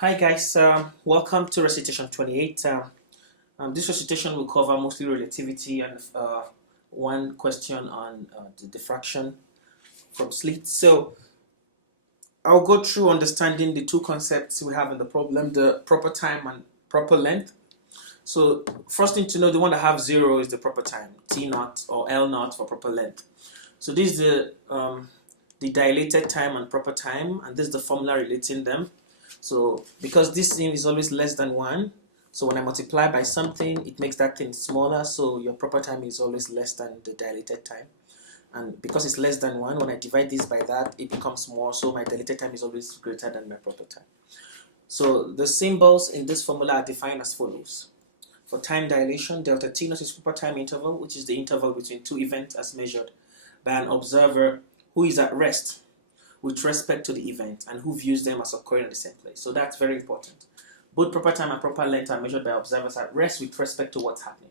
Hi guys, welcome to Recitation 28. This recitation will cover mostly relativity and one question on the diffraction from slit. So I'll go through understanding the two concepts we have in the problem, the proper time and proper length. So first thing to know, the one that have 0 is the proper time, T naught or L naught for proper length. So this is the dilated time and proper time, and this is the formula relating them. So because this thing is always less than 1, so when I multiply by something, it makes that thing smaller, so your proper time is always less than the dilated time. And because it's less than 1, when I divide this by that, it becomes more, so my dilated time is always greater than my proper time. So the symbols in this formula are defined as follows. For time dilation, delta t naught is proper time interval, which is the interval between two events as measured by an observer who is at rest with respect to the event and who views them as occurring at the same place. So that's very important. Both proper time and proper length are measured by observers at rest with respect to what's happening.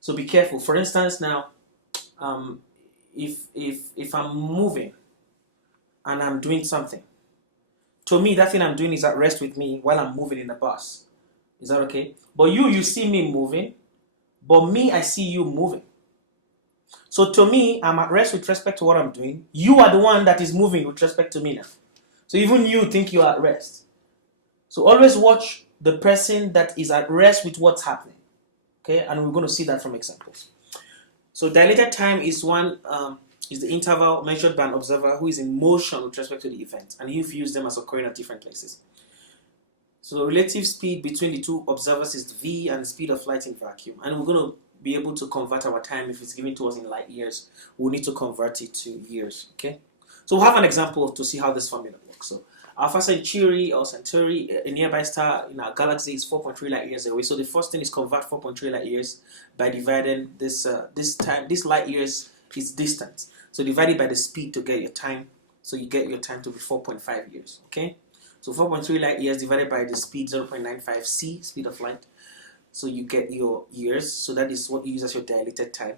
So be careful. For instance, now, if I'm moving and I'm doing something, to me, that thing I'm doing is at rest with me while I'm moving in the bus. Is that okay? But you see me moving, but me, I see you moving. So to me, I'm at rest with respect to what I'm doing. You are the one that is moving with respect to me now. So even you think you are at rest. So always watch the person that is at rest with what's happening. Okay, and we're going to see that from examples. So dilated time is is the interval measured by an observer who is in motion with respect to the event, and he views them as occurring at different places. So the relative speed between the two observers is v, and the speed of light in vacuum. And we're going to be able to convert our time. If it's given to us in light years, we'll need to convert it to years. Okay, so we'll have an example to see how this formula works. So Alpha Centauri or Centauri, a nearby star in our galaxy, is 4.3 light years away. So the first thing is convert 4.3 light years by dividing this light years is distance. So divide it by the speed to get your time. So you get your time to be 4.5 years. Okay, so 4.3 light years divided by the speed 0.95 c, speed of light. So you get your years. So that is what you use as your dilated time,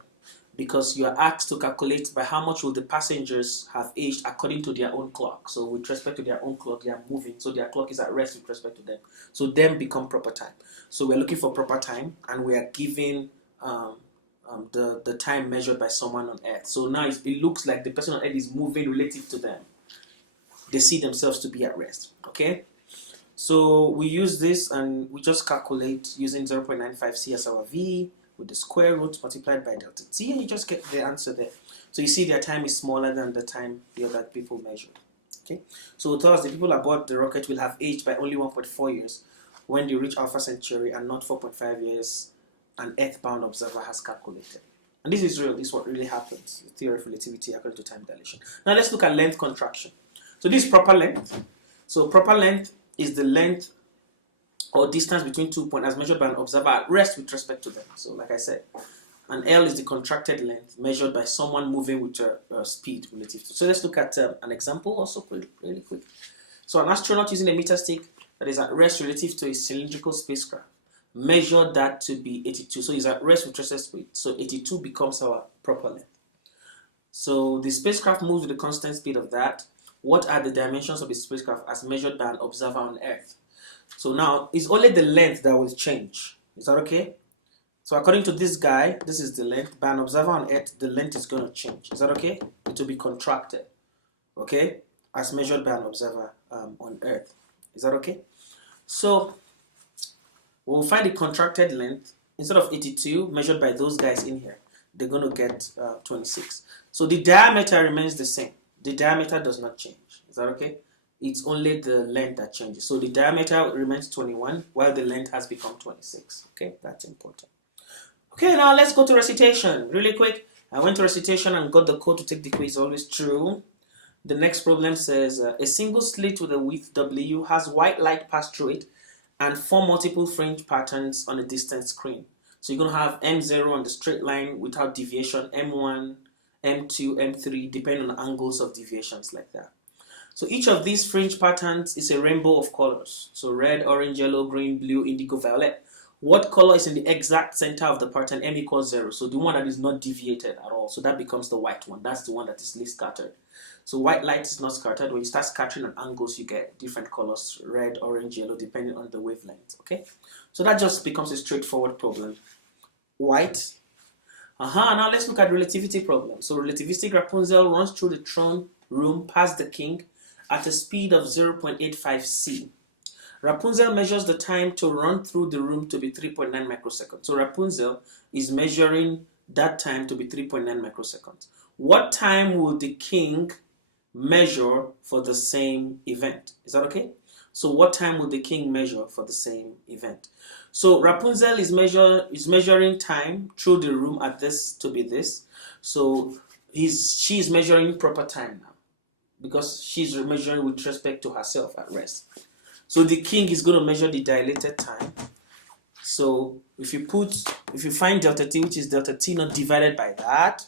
because you are asked to calculate by how much will the passengers have aged according to their own clock. So with respect to their own clock, they are moving, so their clock is at rest with respect to them. So them become proper time. So we're looking for proper time, and we are given the time measured by someone on Earth. So now it looks like the person on Earth is moving relative to them. They see themselves to be at rest. Okay? So we use this and we just calculate using 0.95 c as our v, with the square root multiplied by delta t, and you just get the answer there. So you see their time is smaller than the time the other people measured. Okay, so thus the people aboard the rocket will have aged by only 1.4 years when they reach Alpha Centauri, and not 4.5 years an earthbound observer has calculated. And this is real. This is what really happens. The theory of relativity according to time dilation. Now let's look at length contraction. So this is proper length. So proper length is the length or distance between 2 points as measured by an observer at rest with respect to them. So like I said, and L is the contracted length measured by someone moving with speed relative to. So let's look at an example also really quick. So an astronaut using a meter stick that is at rest relative to a cylindrical spacecraft measured that to be 82. So he's at rest with respect to it. So 82 becomes our proper length. So the spacecraft moves with the constant speed of that. What are the dimensions of the spacecraft as measured by an observer on Earth? So now, it's only the length that will change. Is that okay? So according to this guy, this is the length. By an observer on Earth, the length is going to change. Is that okay? It will be contracted. Okay? As measured by an observer on Earth. Is that okay? So, we'll find the contracted length. Instead of 82, measured by those guys in here, they're going to get 26. So the diameter remains the same. The diameter does not change. Is that okay? It's only the length that changes. So the diameter remains 21 while the length has become 26. Okay, that's important. Okay, now let's go to recitation. Really quick, I went to recitation and got the code to take the quiz. Always true. The next problem says a single slit with a width W has white light pass through it and 4 multiple fringe patterns on a distant screen. So you're going to have M0 on the straight line without deviation, M1, M2, M3, depending on the angles of deviations like that. So each of these fringe patterns is a rainbow of colors. So red, orange, yellow, green, blue, indigo, violet. What color is in the exact center of the pattern? M equals 0. So the one that is not deviated at all. So that becomes the white one. That's the one that is least scattered. So white light is not scattered. When you start scattering at angles, you get different colors, red, orange, yellow, depending on the wavelength. Okay, so that just becomes a straightforward problem. White. Now let's look at relativity problem. So relativistic Rapunzel runs through the throne room past the king at a speed of 0.85 c. Rapunzel measures the time to run through the room to be 3.9 microseconds. So Rapunzel is measuring that time to be 3.9 microseconds. What time will the king measure for the same event? Is that okay? So what time will the king measure for the same event? So Rapunzel is measuring time through the room at this to be this. So she's measuring proper time now because she's measuring with respect to herself at rest. So the king is going to measure the dilated time. So if you find delta t, which is delta t naught divided by that,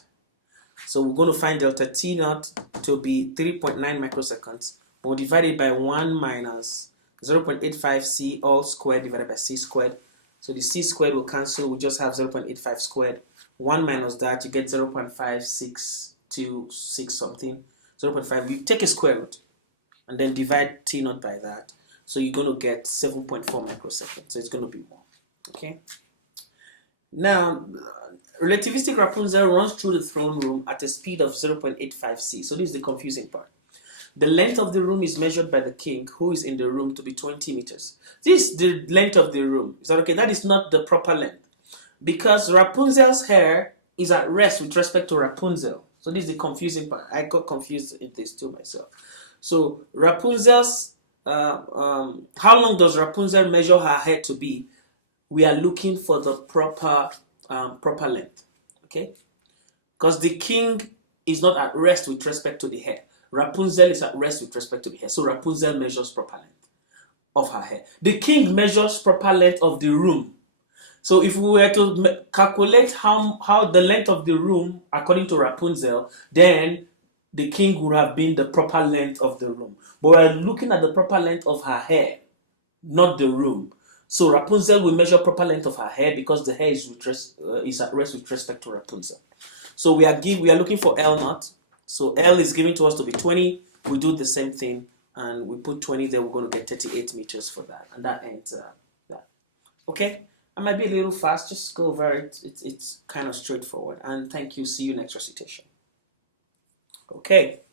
so we're going to find delta t naught to be 3.9 microseconds. We'll divide it by 1 minus 0.85 c all squared divided by c squared. So the c squared will cancel. We just have 0.85 squared. 1 minus that, you get 0.5626 something. 0.5. You take a square root and then divide t naught by that. So you're going to get 7.4 microseconds. So it's going to be more. Okay. Now, relativistic Rapunzel runs through the throne room at a speed of 0.85 c. So this is the confusing part. The length of the room is measured by the king, who is in the room, to be 20 meters. This is the length of the room. Is that okay? That is not the proper length. Because Rapunzel's hair is at rest with respect to Rapunzel. So this is the confusing part. I got confused in this too myself. So Rapunzel's how long does Rapunzel measure her hair to be? We are looking for the proper length, okay? Because the king is not at rest with respect to the hair. Rapunzel is at rest with respect to the hair. So Rapunzel measures proper length of her hair. The king measures proper length of the room. So if we were to calculate how the length of the room according to Rapunzel, then the king would have been the proper length of the room. But we're looking at the proper length of her hair, not the room. So Rapunzel will measure proper length of her hair because the hair is at rest with respect to Rapunzel. So we are looking for L naught. So L is given to us to be 20. We do the same thing and we put 20 there. We're going to get 38 meters for that. And that ends that. Okay? I might be a little fast. Just go over it. It's kind of straightforward. And thank you. See you next recitation. Okay.